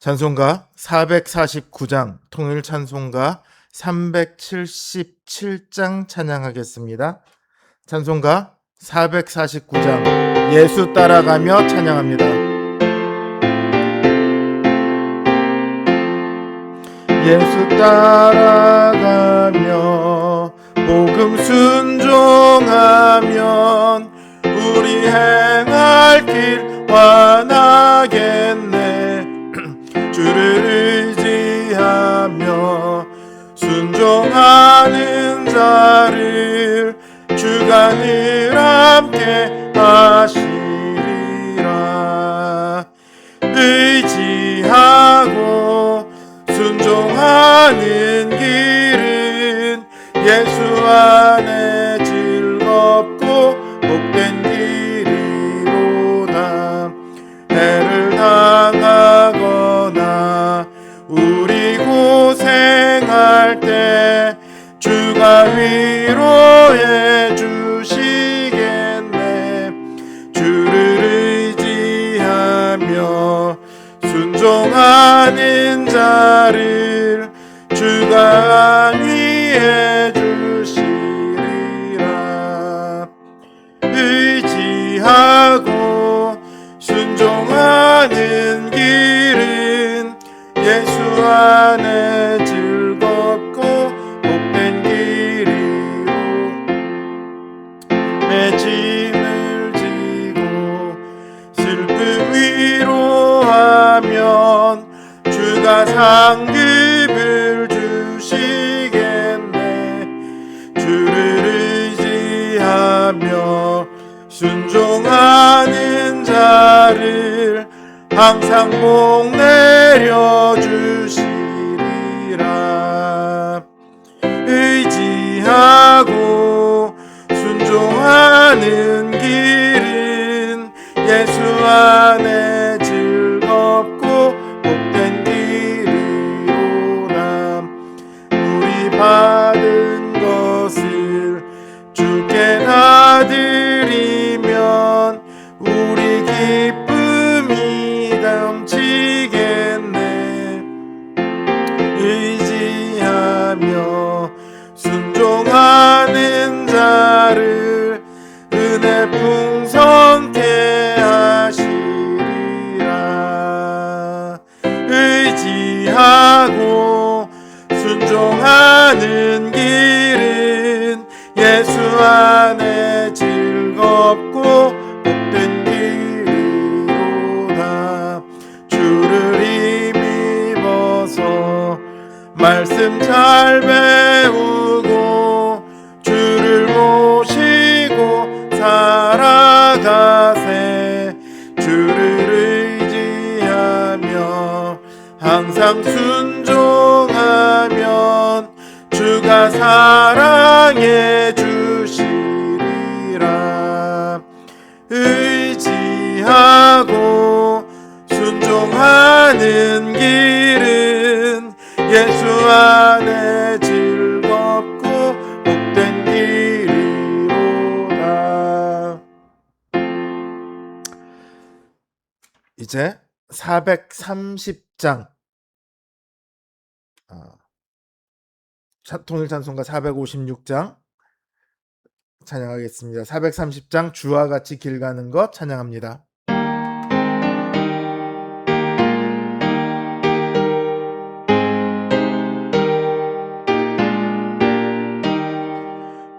찬송가 449장, 통일 찬송가 377장 찬양하겠습니다. 찬송가 449장, 예수 따라가며 찬양합니다. 예수 따라가며 복음 순종하면 우리 행할 길 완하겠네. 주를 의지하며 순종하는 자를 주가 늘 함께 하시리라. 의지하고 순종하는 길은 예수 안에 즐겁고 복된 길이로다. 해를 당하거나 우리 고생할 때 주가 위로해 주시겠네. 주를 의지하며 순종하는 자를 주가 안위해 주시리라. 의지하고 순종하는 길은 예수 안에 즐겁고 복된 길이로. 내 짐을 지고 슬픔 위로하면 주가 상급을 주시겠네. 주를 의지하며 순종하는 자를 항상 복 내려 주시리라. 의지하고 순종하는 길은 예수 안에 즐겁고 복된 길이로다. 우리 받은 것을 주께 다 드리면 우리 기쁨이 넘치겠네. 의지하며 순종하는 자를 은혜 풍성케 하시리라. 의지하고 순종하는 길은 예수 안에 즐겁고 복된 길이로다. 주를 힘입어서 말씀 잘 배우고 주를 모시고 살아가세. 주를 의지하며 항상 순종하면 주가 사랑해 주시리라. 의지하고 순종하는 길은 예수 안에 즐겁고 복된 길이로다. 이제 430장, 통일 찬송가 456장 찬양하겠습니다. 430장, 주와 같이 길 가는 것 찬양합니다.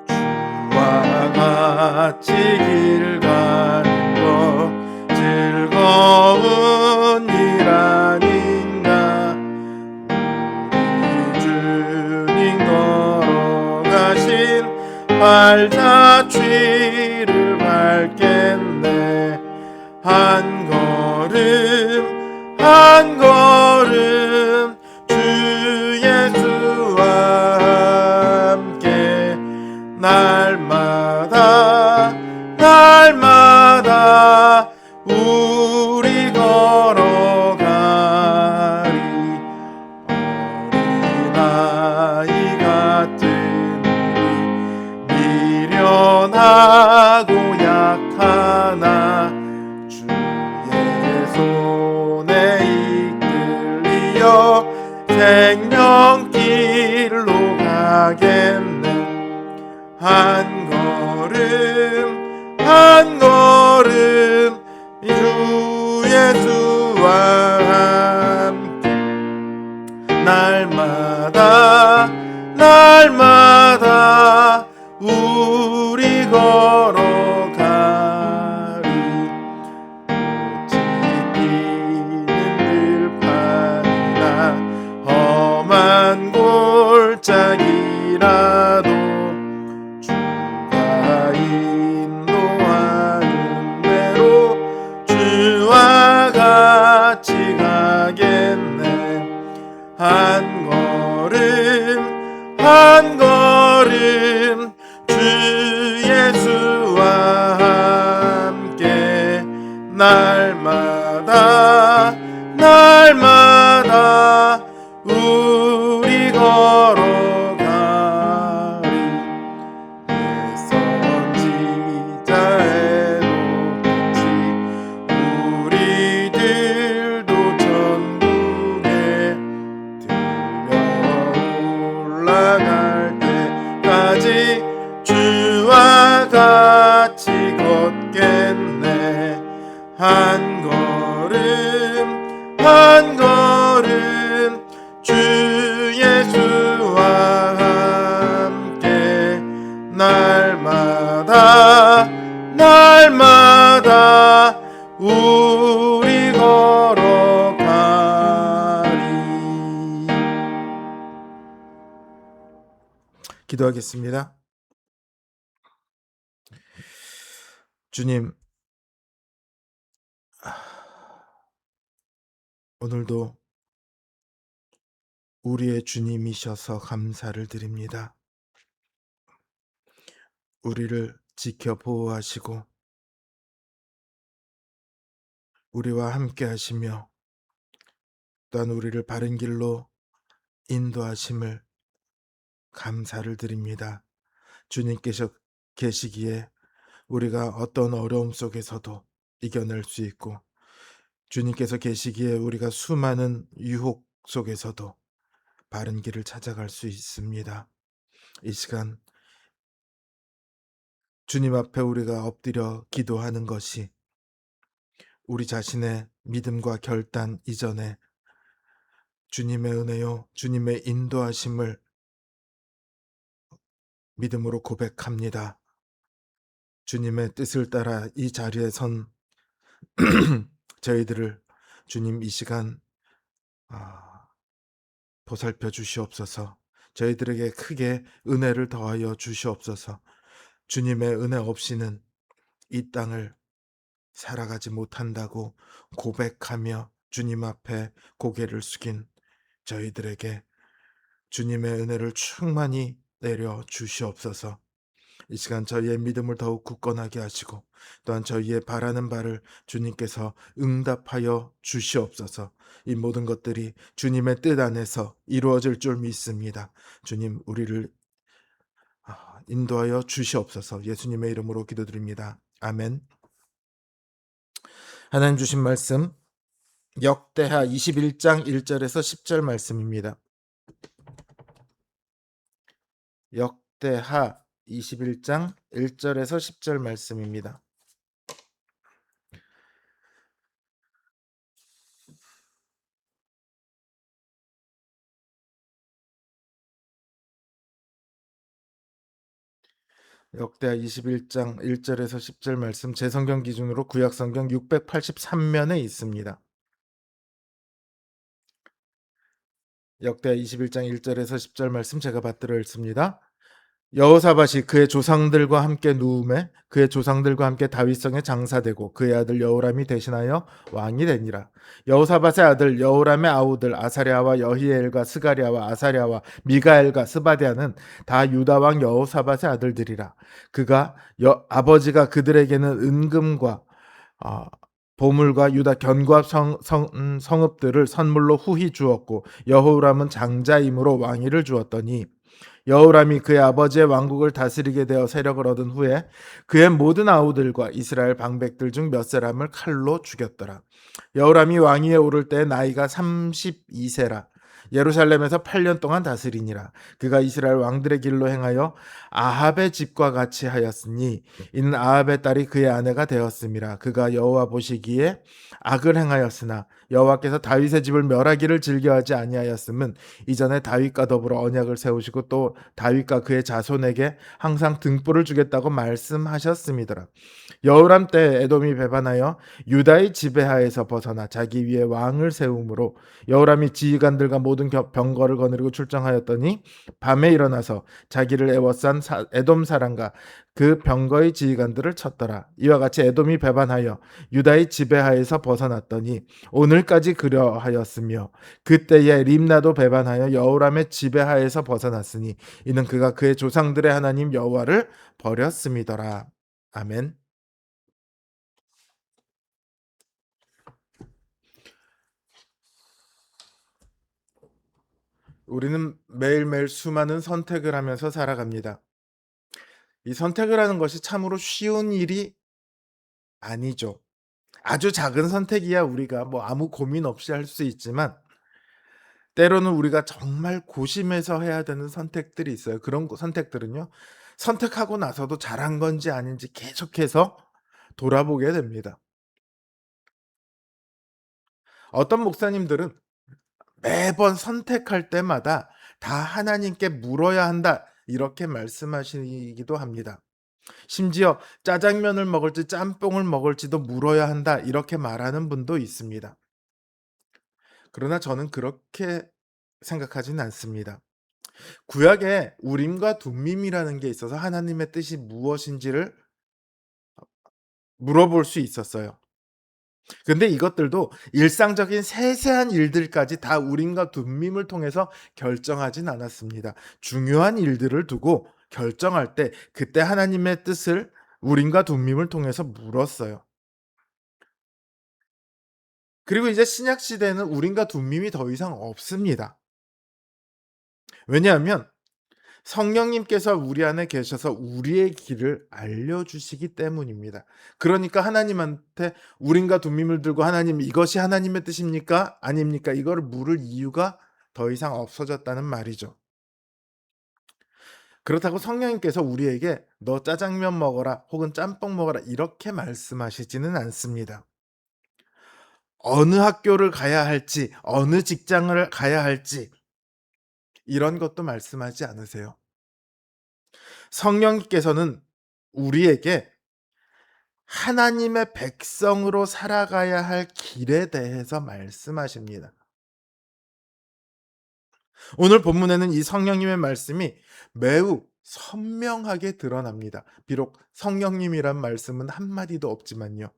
주와 같이 길 가는 것 즐거운 일 아닌가. 우리 주님 걸어가신 발자취를 밟겠네. 한 걸음 한 걸음 주 예수와 함께 날마다 날마다 우리 걸어가리. 어린아이 같은 우리 미련하고 약하나 주의 손에 이끌 가겠네. 한 걸음 한 걸음 주 예수와 함께 날마다 날마다 우리 걸어가리. 꽃이 피는 들판이나 험한 골짜기라도 주가 인도하는 대로 주와 같이 가겠네. 한 걸음 주 예수와 함께 날마다 날마다 우리 걸어가리. 내 선지자의 빛이 우리들도 천국에 올라갈 때까지 주와 같이 걷겠네. 한 걸음 주 예수와 함께 날마다 날마다 우리 걸어가리. 기도하겠습니다. 주님, 오늘도 우리의 주님이셔서 감사를 드립니다. 우리를 지켜 보호하시고 우리와 함께 하시며 또한 우리를 바른 길로 인도하심을 감사를 드립니다. 주님께서 계시기에 우리가 어떤 어려움 속에서도 이겨낼 수 있고, 주님께서 계시기에 우리가 수많은 유혹 속에서도 바른 길을 찾아갈 수 있습니다. 이 시간 주님 앞에 우리가 엎드려 기도하는 것이 우리 자신의 믿음과 결단 이전에 주님의 은혜요, 주님의 인도하심을 믿음으로 고백합니다. 주님의 뜻을 따라 이 자리에 선 저희들을 주님 이 시간 보살펴 주시옵소서. 저희들에게 크게 은혜를 더하여 주시옵소서. 주님의 은혜 없이는 이 땅을 살아가지 못한다고 고백하며 주님 앞에 고개를 숙인 저희들에게 주님의 은혜를 충만히 내려 주시옵소서. 이 시간 저희의 믿음을 더욱 굳건하게 하시고 또한 저희의 바라는 바를 주님께서 응답하여 주시옵소서. 이 모든 것들이 주님의 뜻 안에서 이루어질 줄 믿습니다. 주님, 우리를 인도하여 주시옵소서. 예수님의 이름으로 기도드립니다. 아멘. 하나님 주신 말씀 역대하 21장 1절에서 10절 말씀입니다. 역대하 21장 1절에서 10절 말씀입니다. 역대하 21장 1절에서 10절 말씀, 제 성경 기준으로 구약 성경 683면에 있습니다. 역대하 21장 1절에서 10절 말씀 제가 받들어 읽습니다. 여호사밧이 그의 조상들과 함께 누움에 그의 조상들과 함께 다윗성에 장사되고 그의 아들 여호람이 대신하여 왕이 되니라. 여호사밧의 아들 여호람의 아우들 아사랴와 여히엘과 스가랴와 아사랴와 미가엘과 스바디아는 다 유다 왕 여호사밧의 아들들이라. 그가 아버지가 그들에게는 은금과 보물과 유다 견고합 성읍들을 선물로 후히 주었고 여호람은 장자임으로 왕위를 주었더니 여호람이 그의 아버지의 왕국을 다스리게 되어 세력을 얻은 후에 그의 모든 아우들과 이스라엘 방백들 중 몇 사람을 칼로 죽였더라. 여호람이 왕위에 오를 때 나이가 32세라. 예루살렘에서 8년 동안 다스리니라. 그가 이스라엘 왕들의 길로 행하여 아합의 집과 같이 하였으니 이는 아합의 딸이 그의 아내가 되었음이라. 그가 여호와 보시기에 악을 행하였으나 여호와께서 다윗의 집을 멸하기를 즐겨하지 아니하였음은 이전에 다윗과 더불어 언약을 세우시고 또 다윗과 그의 자손에게 항상 등불을 주겠다고 말씀하셨음이더라. 여호람 때 에돔이 배반하여 유다의 지배하에서 벗어나 자기 위에 왕을 세움으로 여호람이 지휘관들과 모든 병거를 거느리고 출정하였더니 밤에 일어나서 자기를 애워싼 에돔 사람과 그 병거의 지휘관들을 쳤더라. 이와 같이 에돔이 배반하여 유다의 지배하에서 벗어났더니 오늘까지 그러하였으며 그때에 림나도 배반하여 여호람의 지배하에서 벗어났으니 이는 그가 그의 조상들의 하나님 여호와를 버렸음이더라. 아멘. 우리는 매일매일 수많은 선택을 하면서 살아갑니다. 이 선택을 하는 것이 참으로 쉬운 일이 아니죠. 아주 작은 선택이야 우리가 뭐 아무 고민 없이 할 수 있지만 때로는 우리가 정말 고심해서 해야 되는 선택들이 있어요. 그런 선택들은요. 선택하고 나서도 잘한 건지 아닌지 계속해서 돌아보게 됩니다. 어떤 목사님들은 매번 선택할 때마다 다 하나님께 물어야 한다. 이렇게 말씀하시기도 합니다. 심지어 짜장면을 먹을지 짬뽕을 먹을지도 물어야 한다. 이렇게 말하는 분도 있습니다. 그러나 저는 그렇게 생각하지는 않습니다. 구약에 우림과 둠밈이라는 게 있어서 하나님의 뜻이 무엇인지를 물어볼 수 있었어요. 근데 이것들도 일상적인 세세한 일들까지 다 우림과 둠밈을 통해서 결정하진 않았습니다. 중요한 일들을 두고 결정할 때 그때 하나님의 뜻을 우림과 둠밈을 통해서 물었어요. 그리고 이제 신약 시대에는 우림과 둠밈이 더 이상 없습니다. 왜냐하면 성령님께서 우리 안에 계셔서 우리의 길을 알려주시기 때문입니다. 그러니까 하나님한테 우림과 둠밈을 들고 하나님 이것이 하나님의 뜻입니까? 아닙니까? 이거를 물을 이유가 더 이상 없어졌다는 말이죠. 그렇다고 성령님께서 우리에게 너 짜장면 먹어라 혹은 짬뽕 먹어라 이렇게 말씀하시지는 않습니다. 어느 학교를 가야 할지 어느 직장을 가야 할지 이런 것도 말씀하지 않으세요. 성령님께서는 우리에게 하나님의 백성으로 살아가야 할 길에 대해서 말씀하십니다. 오늘 본문에는 이 성령님의 말씀이 매우 선명하게 드러납니다. 비록 성령님이란 말씀은 한마디도 없지만요.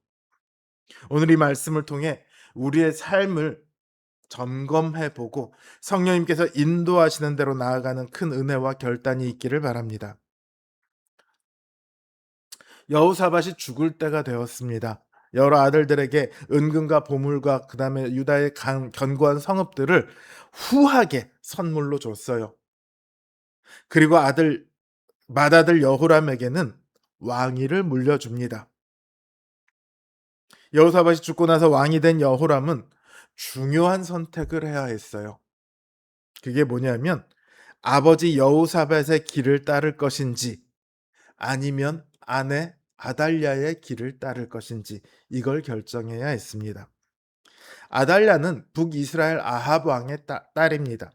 오늘 이 말씀을 통해 우리의 삶을 점검해 보고 성령님께서 인도하시는 대로 나아가는 큰 은혜와 결단이 있기를 바랍니다. 여호사밧이 죽을 때가 되었습니다. 여러 아들들에게 은금과 보물과 그다음에 유다의 견고한 성읍들을 후하게 선물로 줬어요. 그리고 맏아들 여호람에게는 왕위를 물려줍니다. 여호사밧이 죽고 나서 왕이 된 여호람은 중요한 선택을 해야 했어요. 그게 뭐냐면 아버지 여호사밧의 길을 따를 것인지 아니면 아내 아달랴의 길을 따를 것인지 이걸 결정해야 했습니다. 아달랴는 북이스라엘 아합 왕의 딸입니다.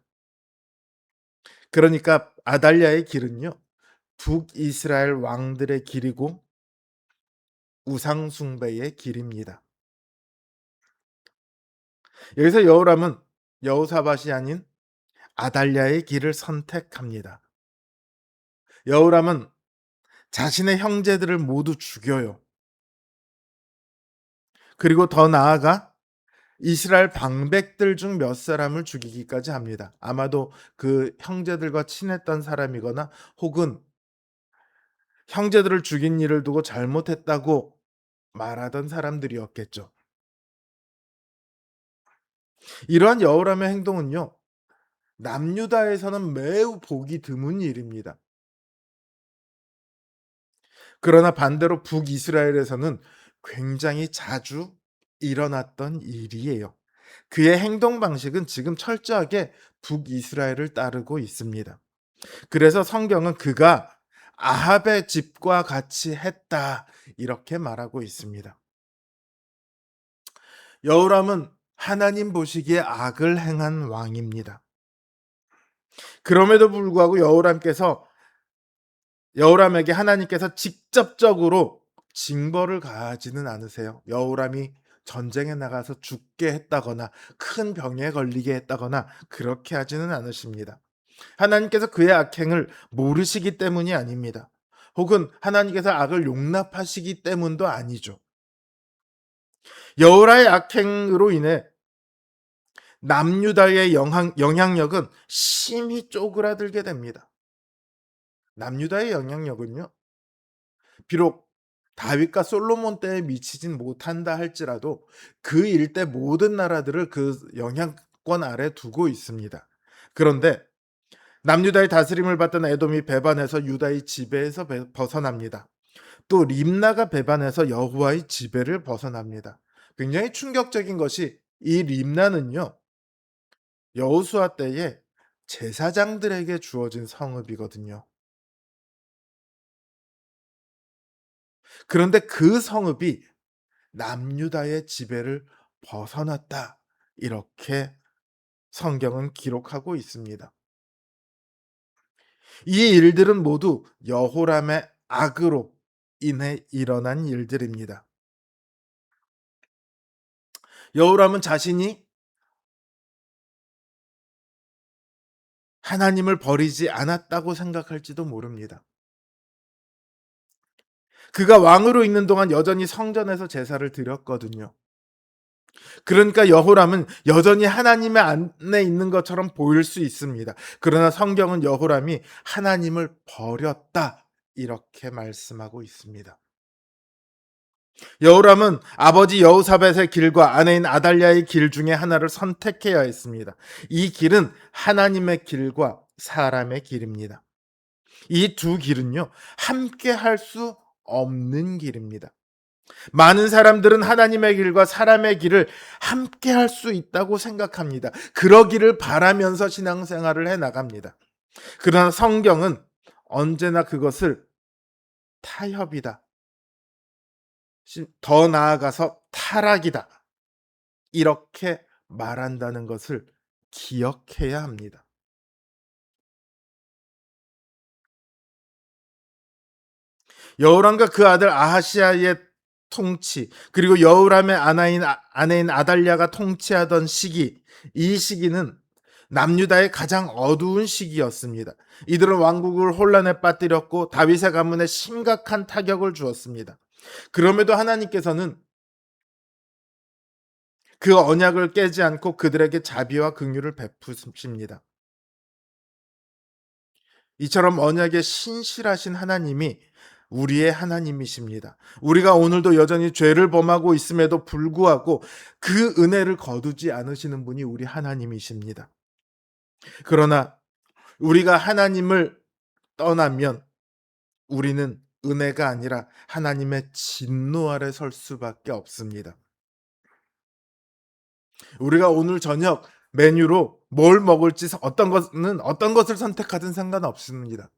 그러니까 아달랴의 길은요. 북이스라엘 왕들의 길이고 우상 숭배의 길입니다. 여기서 여호람은 여호사밧이 아닌 아달랴의 길을 선택합니다. 여호람은 자신의 형제들을 모두 죽여요. 그리고 더 나아가 이스라엘 방백들 중 몇 사람을 죽이기까지 합니다. 아마도 그 형제들과 친했던 사람이거나 혹은 형제들을 죽인 일을 두고 잘못했다고 말하던 사람들이었겠죠. 이러한 여호람의 행동은요. 남유다에서는 매우 보기 드문 일입니다. 그러나 반대로 북이스라엘에서는 굉장히 자주 일어났던 일이에요. 그의 행동 방식은 지금 철저하게 북이스라엘을 따르고 있습니다. 그래서 성경은 그가 아합의 집과 같이 했다 이렇게 말하고 있습니다. 여호람은 하나님 보시기에 악을 행한 왕입니다. 그럼에도 불구하고 여호람에게 하나님께서 직접적으로 징벌을 가하지는 않으세요. 여호람이 전쟁에 나가서 죽게 했다거나 큰 병에 걸리게 했다거나 그렇게 하지는 않으십니다. 하나님께서 그의 악행을 모르시기 때문이 아닙니다. 혹은 하나님께서 악을 용납하시기 때문도 아니죠. 여호라의 악행으로 인해 남유다의 영향력은 심히 쪼그라들게 됩니다. 남유다의 영향력은요, 비록 다윗과 솔로몬 때에 미치진 못한다 할지라도 그 일대 모든 나라들을 그 영향권 아래 두고 있습니다. 그런데 남유다의 다스림을 받던 에돔이 배반해서 유다의 지배에서 벗어납니다. 또 림나가 배반해서 여호와의 지배를 벗어납니다. 굉장히 충격적인 것이 이 림나는요, 여호수아 때에 제사장들에게 주어진 성읍이거든요. 그런데 그 성읍이 남유다의 지배를 벗어났다. 이렇게 성경은 기록하고 있습니다. 이 일들은 모두 여호람의 악으로 인해 일어난 일들입니다. 여호람은 자신이 하나님을 버리지 않았다고 생각할지도 모릅니다. 그가 왕으로 있는 동안 여전히 성전에서 제사를 드렸거든요. 그러니까 여호람은 여전히 하나님의 안에 있는 것처럼 보일 수 있습니다. 그러나 성경은 여호람이 하나님을 버렸다 이렇게 말씀하고 있습니다. 여호람은 아버지 여호사밧의 길과 아내인 아달랴의 길 중에 하나를 선택해야 했습니다. 이 길은 하나님의 길과 사람의 길입니다. 이 두 길은요, 함께 할 수 없는 길입니다. 많은 사람들은 하나님의 길과 사람의 길을 함께 할 수 있다고 생각합니다. 그러기를 바라면서 신앙생활을 해 나갑니다. 그러나 성경은 언제나 그것을 타협이다. 더 나아가서 타락이다. 이렇게 말한다는 것을 기억해야 합니다. 여호람과 그 아들 아하시아의 통치, 그리고 여호람의 아내인 아달랴가 통치하던 시기, 이 시기는 남유다의 가장 어두운 시기였습니다. 이들은 왕국을 혼란에 빠뜨렸고 다윗의 가문에 심각한 타격을 주었습니다. 그럼에도 하나님께서는 그 언약을 깨지 않고 그들에게 자비와 긍휼을 베푸십니다. 이처럼 언약에 신실하신 하나님이 우리의 하나님이십니다. 우리가 오늘도 여전히 죄를 범하고 있음에도 불구하고 그 은혜를 거두지 않으시는 분이 우리 하나님이십니다. 그러나 우리가 하나님을 떠나면 우리는 은혜가 아니라 하나님의 진노 아래 설 수밖에 없습니다. 우리가 오늘 저녁 메뉴로 뭘 먹을지 어떤 것을 선택하든 상관없습니다.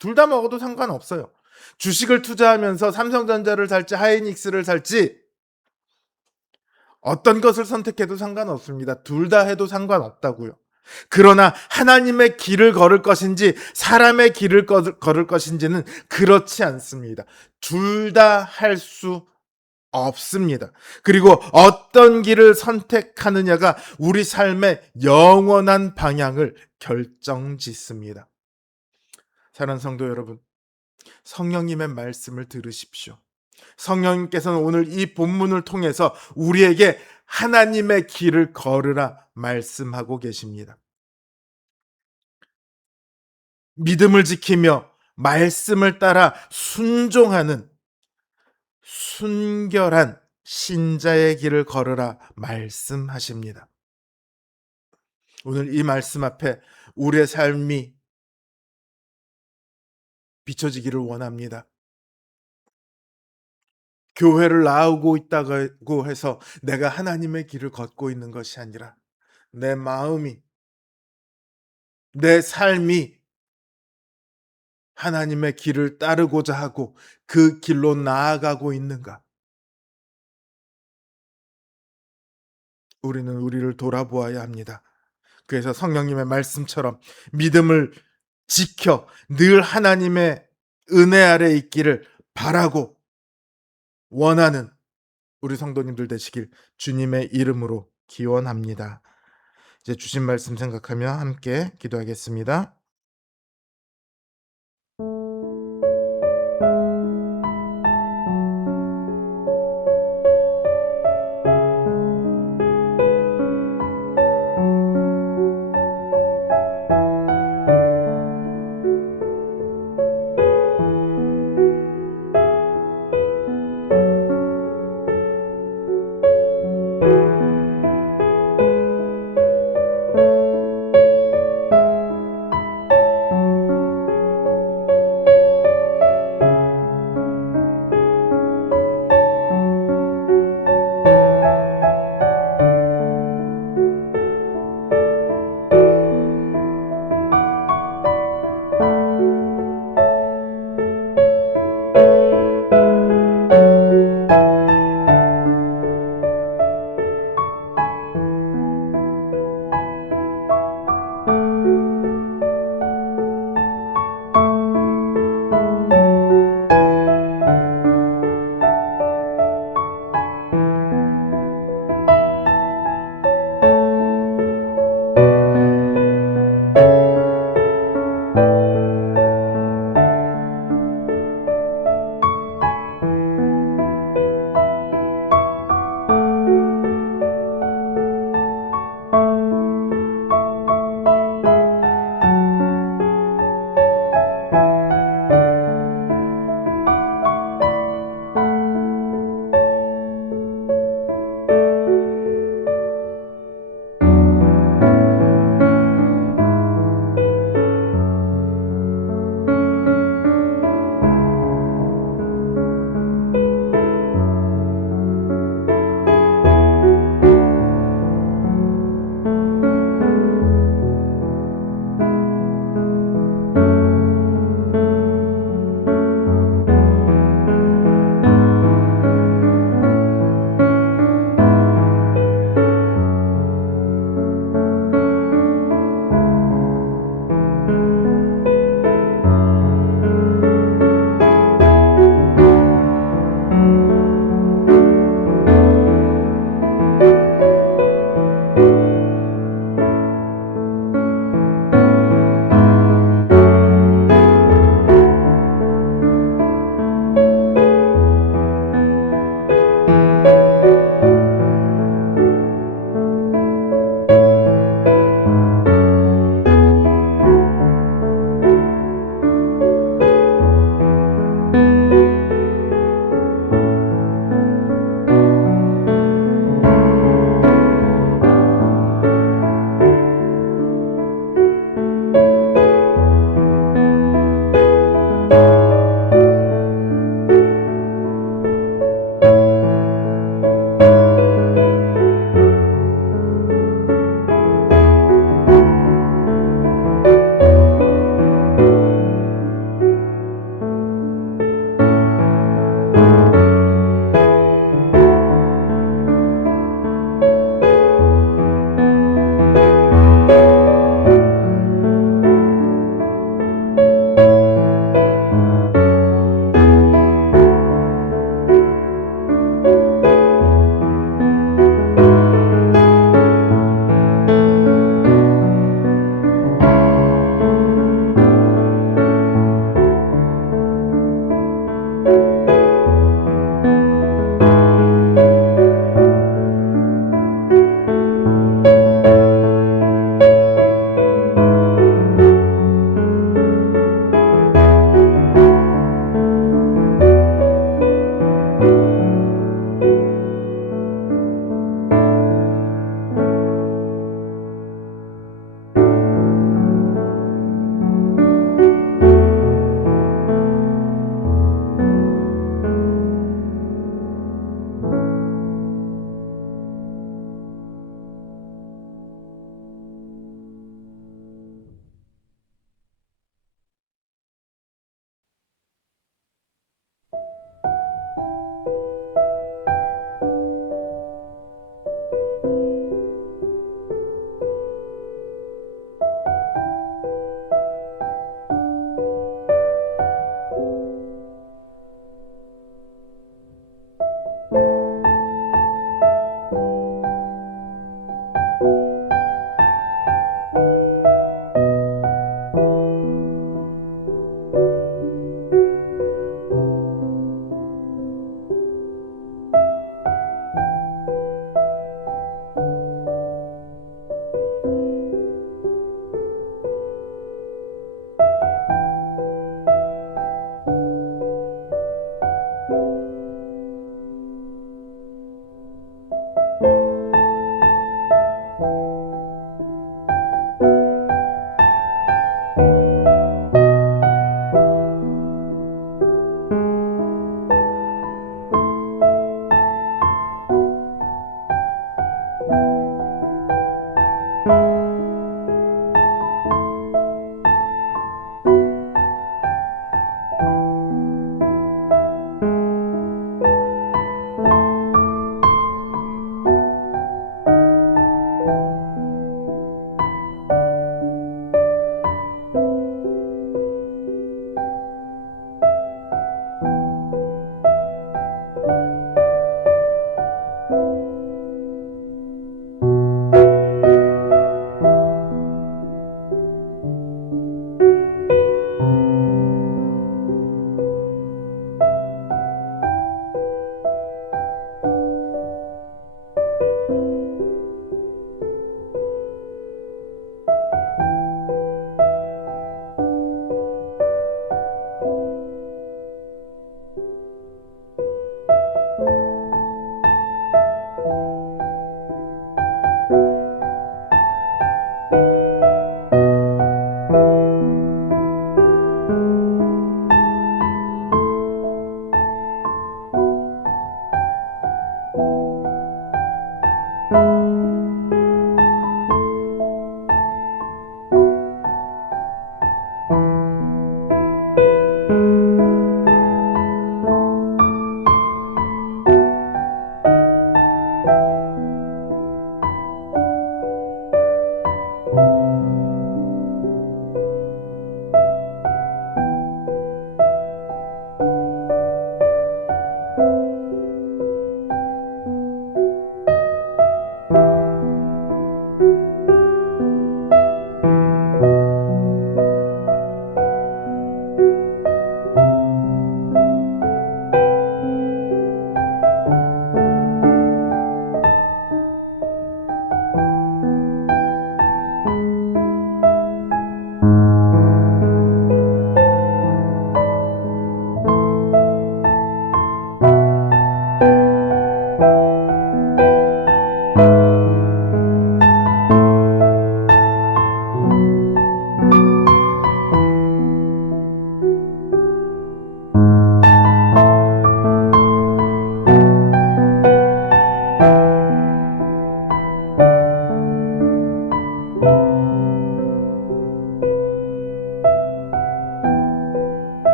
둘 다 먹어도 상관없어요. 주식을 투자하면서 삼성전자를 살지 하이닉스를 살지 어떤 것을 선택해도 상관없습니다. 둘 다 해도 상관없다고요. 그러나 하나님의 길을 걸을 것인지 사람의 길을 걸을 것인지는 그렇지 않습니다. 둘 다 할 수 없습니다. 그리고 어떤 길을 선택하느냐가 우리 삶의 영원한 방향을 결정짓습니다. 사랑하는 성도 여러분, 성령님의 말씀을 들으십시오. 성령님께서는 오늘 이 본문을 통해서 우리에게 하나님의 길을 걸으라 말씀하고 계십니다. 믿음을 지키며 말씀을 따라 순종하는 순결한 신자의 길을 걸으라 말씀하십니다. 오늘 이 말씀 앞에 우리의 삶이 비춰지기를 원합니다. 교회를 나오고 있다고 해서 내가 하나님의 길을 걷고 있는 것이 아니라 내 마음이 내 삶이 하나님의 길을 따르고자 하고 그 길로 나아가고 있는가? 우리는 우리를 돌아보아야 합니다. 그래서 성령님의 말씀처럼 믿음을 지켜 늘 하나님의 은혜 아래 있기를 바라고 원하는 우리 성도님들 되시길 주님의 이름으로 기원합니다. 이제 주신 말씀 생각하며 함께 기도하겠습니다.